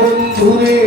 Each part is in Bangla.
বন্ধুরে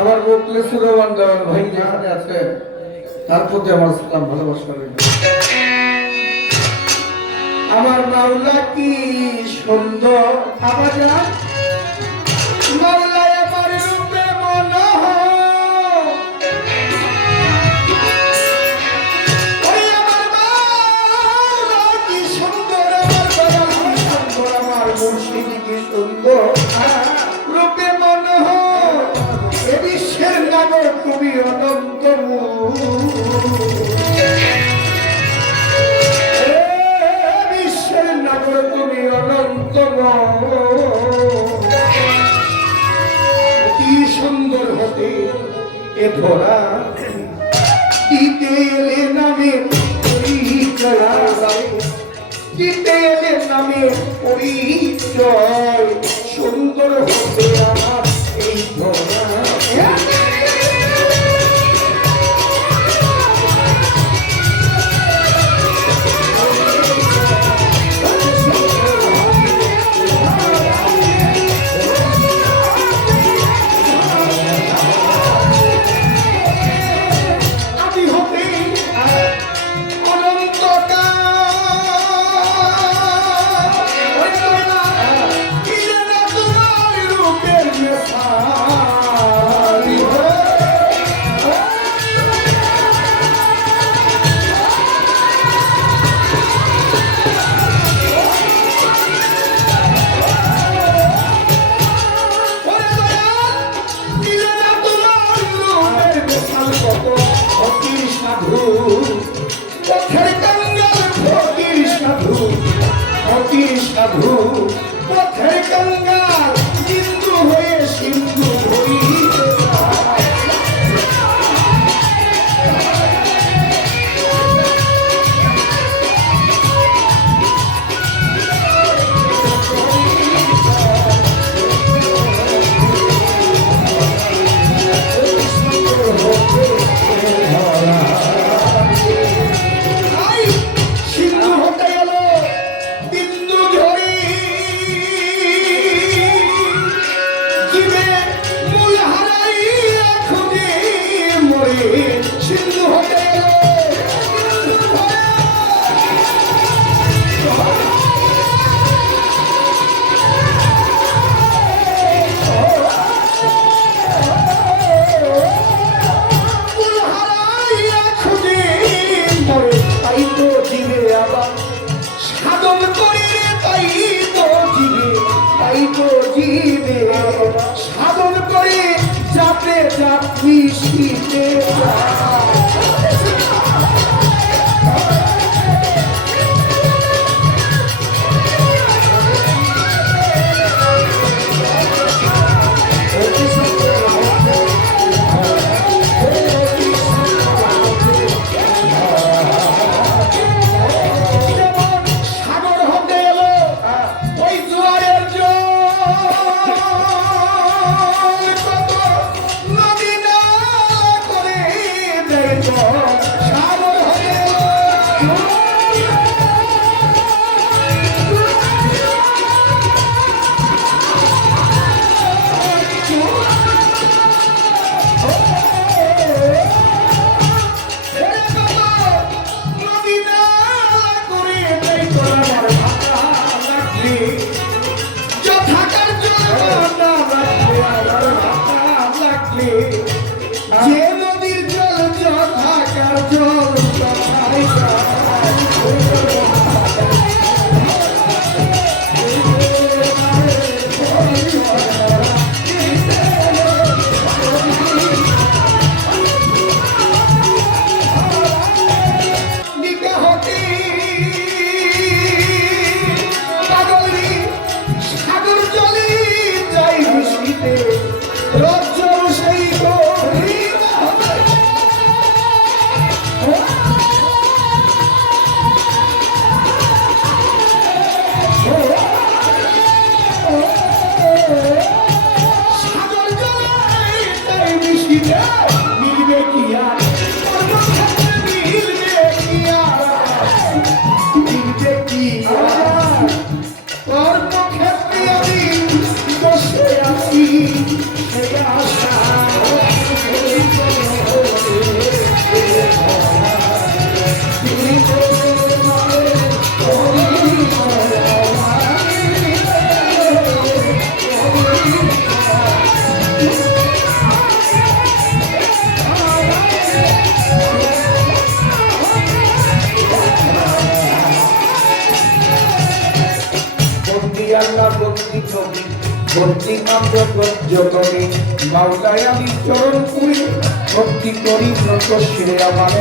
আমার মুখলে সুরবান দেওয়ার ভাই যেখানে আছে তার প্রতি আমার সালাম ভালোবাসা রইল। আমার মাওলা কি সুন্দর আমার মাওলা আমার রূপে মনোহর, ওই আমার মাওলা কি সুন্দর, আমার দয়াল কি সুন্দর, আমার মুর্শিদ কি সুন্দর রূপে মনোহর। এ বিশ্বের নাগর তুমি অনন্ত, বিশ্বের নাগর তুমি অনন্ত, কি সুন্দর হতে এ ধরা দিতে এলে নামে পরিচয়, দিতে এলে নামে পরিচয়, সুন্দর হতে আমার এই ধরা। সাধু পথের গঙ্গার বিন্দু হয়ে সিন্ধু হইতে সাধন করে যাতে যাত্রী শীতে সাগর হতে এলো ওই জোয়ারের থাকে যে নদীর জল যথাকার জল তথায় মিলবে কি আর মিলবে কি আর মিলবে কি আর কর্মক্ষেত্রে আমি বসে আছি সেই আশা আল্লাহ ভক্তি ছবি ভক্তি কাম্য যতনে মাওলায় আমি চরণ পুরি ভক্তি করি নত শিরে আমার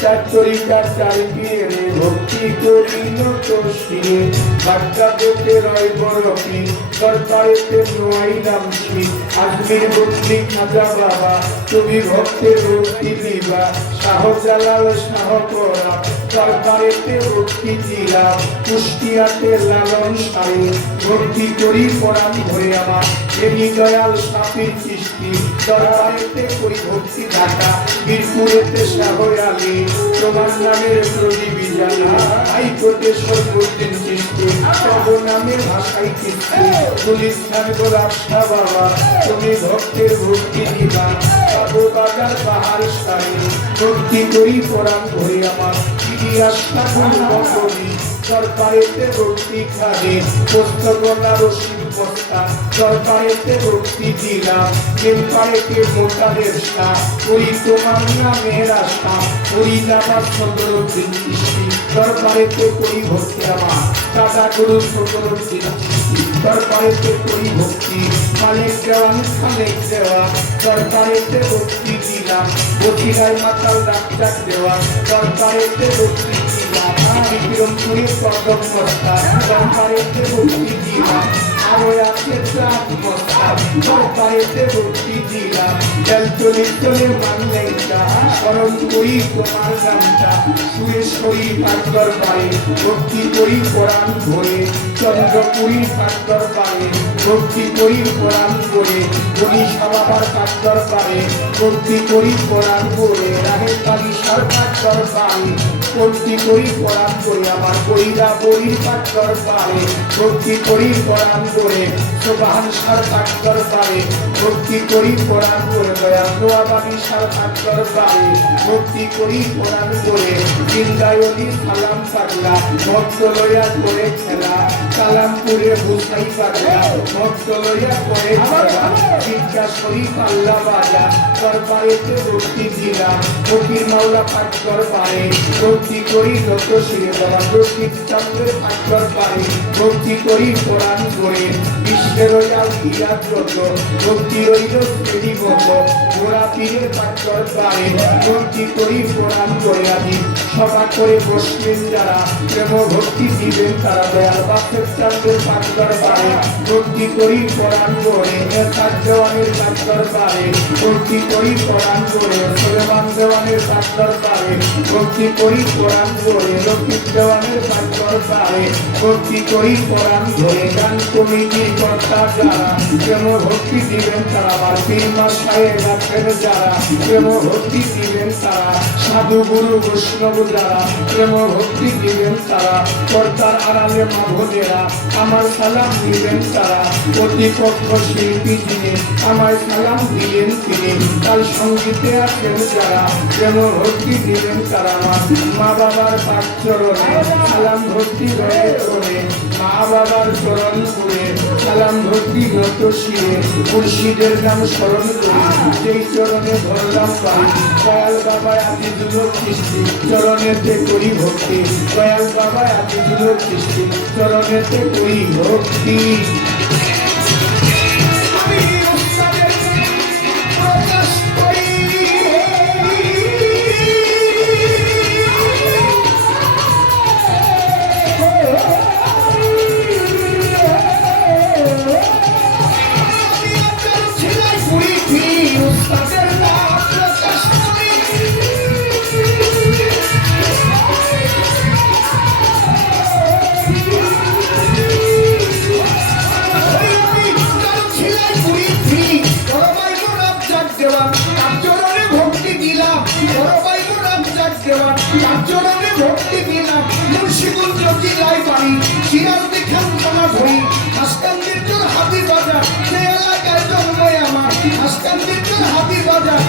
চার তরিকার চার পিয়ে ভক্তি করি নত শিরে বাচ্চা পেতে রয় বরফি সরকারেতে নোয়াইলাম শ্রী আজমির ভক্তি খাজা বাবা তুমি ভক্তের ভক্তি দিবা শাহজালাল শাহ করা সরকারেতে ভক্তি দিলাম কুষ্টিয়াতে লালন সারি ভক্তি করি পরাণ ভরে আমার এমনি দয়াল সাপির সৃষ্টি দরবারেতে করি ভক্তি ঢাকা বীরপুরেতে শাহ আলী তোমার নামের প্রদীপী জানা হাইকোর্টে সর্বদিন সৃষ্টি সব নামের ভাষাই কৃষ্টি গুলিস্তান গোলাপ শাহ বাবা তুমি ভক্তের ভক্তি দিবা বাবু বাজার পাহাড় সারি ভক্তি করি পরাণ ভরে আমার ইতিহাস করি সরকারেতে ভক্তি খাবে পুস্তকলা রশিদ বস্তা সরকারেতে ভক্তি দিলাম কেমপারেতে মোটাদের সাপ করি তোমার নামের আশা করি আমার সদরদ্দিন সৃষ্টি সরকারেতে করি ভক্তি আমার দাদা গুরু সদরদ্দিন সৃষ্টি সরকারেতে করি ভক্তি মালিক দেওয়ান খালেক দেওয়া সরকারেতে ভক্তি দিলাম বসিরায় মাতাল ডাক্তার দেওয়া সরকারেতে ভক্তি দিলাম বিক্রমপুরের পদক বস্তা সরকারেতে ভক্তি দিলাম আরো আছে চাপ বস্তা সরকারেতে ভক্তি দিলাম জলতলি চলে মানলেই স্মরণ করি তোমার গানটা সুরেশ্বরী পাঁচদর পায়ে ভক্তি করি কোরআন ভরে চন্দ্রপুরী পাঁচদর পায়ে ভক্তি করি কোরআন ভরে গণিশা বাবার পাঁচদর পায়ে ভক্তি করি কোরআন ভরে রাহের কালী সরকার পায়ে ভক্তি করি কোরআন ভরে আমার কইরা বড়ির পাঁচদর পায়ে ভক্তি করি কোরআন ভরে সোবাহান সার পাঁচদর পায়ে ভক্তি করি কোরআন ভরে দয়া নোয়াবাড়ি সার পাঁচদর পায়ে ভক্তি করি কোরআন ভরে জিন্দায়লি সালাম পাগলা ভক্ত লইয়া করে খেলা কালামপুরে ভুসাই পাগলা ভক্ত লইয়া করে খেলা শিক্ষা শরীফ আল্লাহ বাজা দরবারেতে ভক্তি দিলাম ফকির মাওলা পাঁচদর পায়ে ভক্তি করি যত শিরে বাবা রশিদ চন্দ্রের পাঁচদর পায়ে ভক্তি করি কোরআন করে বিশ্বের রয়াল ইরাদ যত ভক্তি রইল শ্রেণী মত গোড়া পীরের পাঁচদর পায়ে ভক্তি করি কোরআন করে আমি সভা করে বসবেন যারা প্রেম ভক্তি দিবেন তারা দয়াল বাসের চন্দ্রের পাঁচদর পায়ে ভক্তি করি কোরআন করে নেতার দেওয়ানের পাঁচদর পায়ে ভক্তি করি কোরআন করে সুলেমান দেওয়ানের পাঁচদর পায়ে ভক্তি করি কোরআন করে লক্ষ্মী দেওয়ানের পাঁচদর পায়ে ভক্তি করি কোরআন ধরে গান কমিটির কর্তা যারা প্রেম ভক্তি দিবেন তারা আমার পীর মাসায় রাখেন যারা প্রেম ভক্তি দিবেন তারা সাধু গুরু বৈষ্ণব যারা প্রেম ভক্তি দিবেন তারা কর্তার আড়ালে মাভনেরা আমার সালাম দিবেন তারা প্রতিপক্ষ শিল্পী যিনি আমার সালাম দিলেন তিনি তার সঙ্গীতে আছেন যারা প্রেম ভক্তি দিলেন তারা আমার মা বাবার পাঁচ চরণে সালাম ভক্তি রয়ে চলে মা বাবার চরণ করে সালাম ভক্তি ব্রত শিরে মুর্শিদের নাম স্মরণ করি যেই চরণে ধরলাম পাই দয়াল বাবা আজিজুল কৃষ্টি চরণেতে করি ভক্তি দয়াল বাবা আজিজুল কৃষ্টি চরণেতে করি ভক্তি আমি উস্তাদের প্রকাশ করি ভক্তি দিলাম মুর্শিদুল জেলায় বাড়ি সিরাজদি খান থানা ধরি হাসকান্দির হাতি বাজার সে এলাকায় জন্মই আমার হাসকান্দির হাতি বাজার